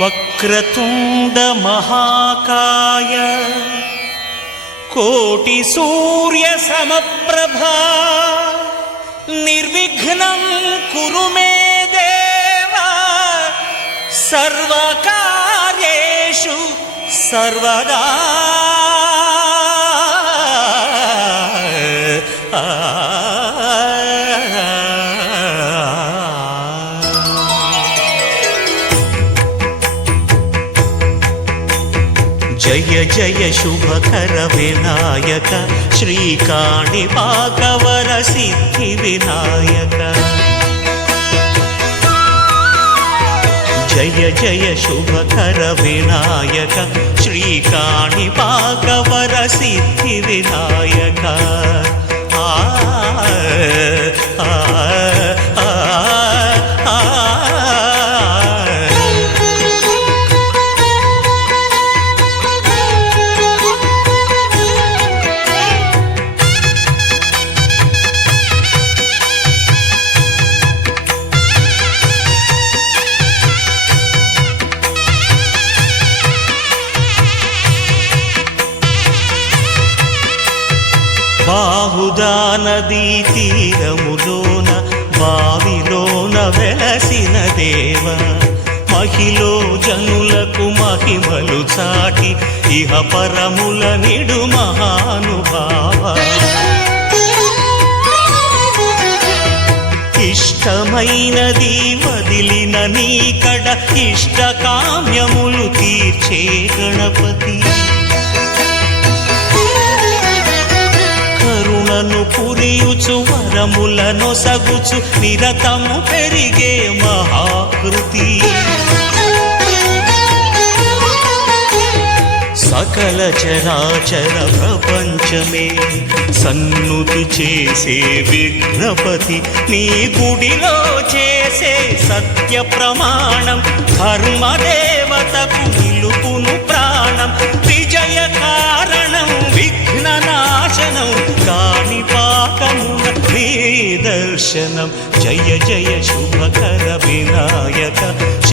వక్రతుండ మహాకాయ కోటి సూర్య సమప్రభా నిర్విఘ్నం కురు మే దేవ సర్వకార్యేషు సర్వదా. జయ జయ శుభకర వినాయక శ్రీకాణిపాకవర సిద్ధి వినాయక. జయ జయ శుభకర వినాయక శ్రీకాణిపాకవర సిద్ధి వినాయక. బాహుదా నదీ తీరములోన బావిలోన వెలసిన దేవ మహిలో జనులకు మహిమలు చాటి ఇహ పరముల నిడు మహానుభావ. ఇష్టమైనది వదిలిన నీకడ ఇష్ట కామ్యములు తీర్చే గణపతి. కరుణను పురియుచు వరములను సగుచు నిరతము పెరిగే మహాకృతి. సకల చరాచర ప్రపంచమే సన్నుతి చేసే విఘ్నపతి. నీ గుడిలో చేసే సత్య ప్రమాణం ధర్మదేవతకు నిలుపును ప్రాణం. విజయ కారణం విఘ్ననాశనం కాణిపాకమున నీ దర్శనం. జయ జయ శుభకర వినాయక